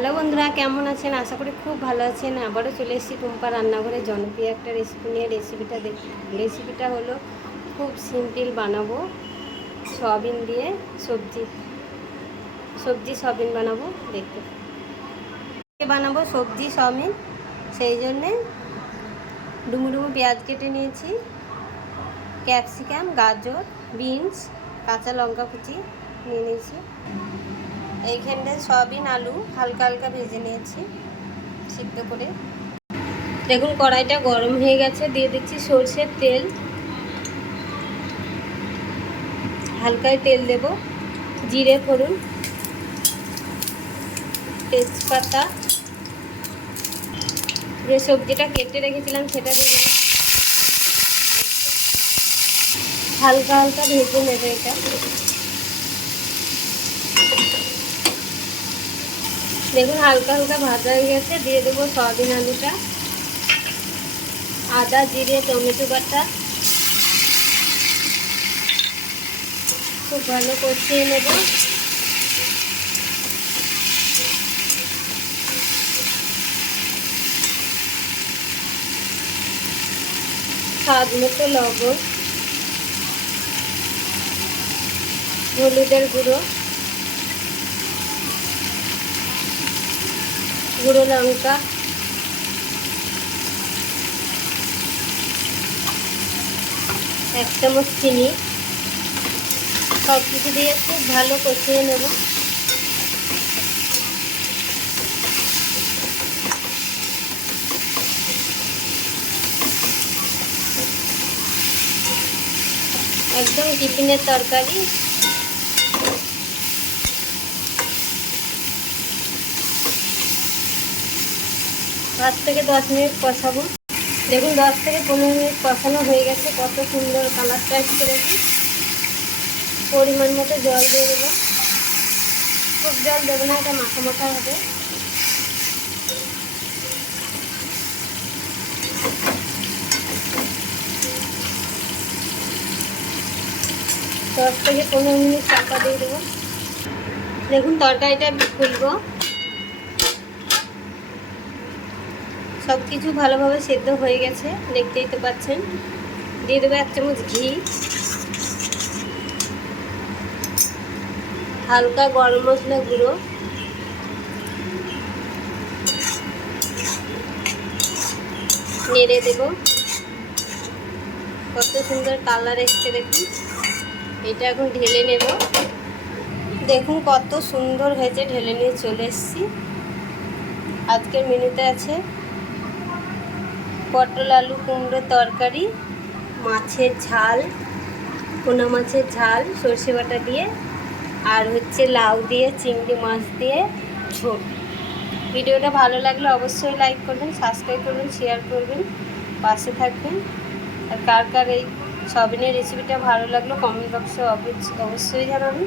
Hello বন্ধুরা, কেমন আছেন? আশা করি খুব ভালো আছেন। আবারও চলে এসেছি টুম্পা রান্নাঘরে। জনপ্রিয় একটা রেসিপি নিয়ে রেসিপিটা রেসিপিটা হলো খুব সিম্পল বানাবো সয়াবিন দিয়ে সবজি। সবজি সয়াবিন বানাবো, দেখতে। বানাবো সবজি সয়াবিন। সেই জন্যে ডুমু ডুমু পেঁয়াজ কেটে নিয়েছি, ক্যাপসিকাম, গাজর, বিনস, কাঁচা লঙ্কা কুচি নিয়ে নিয়েছি। এইখানটায় সয়াবিন, আলু হালকা হালকা ভেজে নিয়েছি, সিদ্ধ করে। দেখুন, কড়াইটা গরম হয়ে গেছে, দিয়ে দিচ্ছি সর্ষের তেল। হালকায় তেল দেব, জিরে, ফোড়ন, তেজপাতা। যে সবজিটা কেটে রেখেছিলাম, সেটা দিয়ে দেবো হালকা হালকা ভেজে নেবে এটা। দেখুন, হালকা হালকা ভাজা হয়ে গেছে। দিয়ে দেবো সয়াবিন আলুটা, আদা, জিরে, টমেটো বাটা। খুব ভালো কষিয়ে নেব। স্বাদ মতো লবণ, হলুদের গুঁড়ো। গুঁড়ো লঙ্কা। এক চামচ চিনি। সব কিছু দিয়ে খুব ভালো কষিয়ে নেব। একদম টিফিনের তরকারি। পাঁচ থেকে দশ মিনিট কষাবো। দেখুন, দশ থেকে পনেরো মিনিট কষানো হয়ে গেছে। কত সুন্দর কালারটা এসছে দেখুন। পরিমাণ মতো জল দিয়ে দেবো। খুব জল দেবো না, এটা মাখা মাখা হবে। দশ থেকে পনেরো মিনিট চাপা দিয়ে দেবো। দেখুন, তরকারিটা খুলবো। সব কিছু ভালোভাবে সেদ্ধ হয়ে গেছে, দেখতেই তো পাচ্ছেন। দিয়ে দেবো এক চামচ ঘি। হালকা গরম মশলা গুঁড়ো। নেড়ে দেব। কত সুন্দর কালার এসছে দেখুন। এটা এখন ঢেলে নেব। দেখুন কত সুন্দর হয়েছে, ঢেলে নিয়ে চলে এসেছি। আজকের মেনুতে আছে পটল, আলু, কুমড়ো তরকারি, মাছের ঝাল, পোনা মাছের ঝাল, সর্ষে বাটা দিয়ে, আর হচ্ছে লাউ দিয়ে, চিংড়ি মাছ দিয়ে ঝোল। ভিডিওটা ভালো লাগলে অবশ্যই লাইক করবেন সাবস্ক্রাইব করবেন শেয়ার করবেন, পাশে থাকবেন। আর কার কার এই সবিনের রেসিপিটা ভালো লাগল কমেন্ট বক্সে অবশ্যই জানাবেন।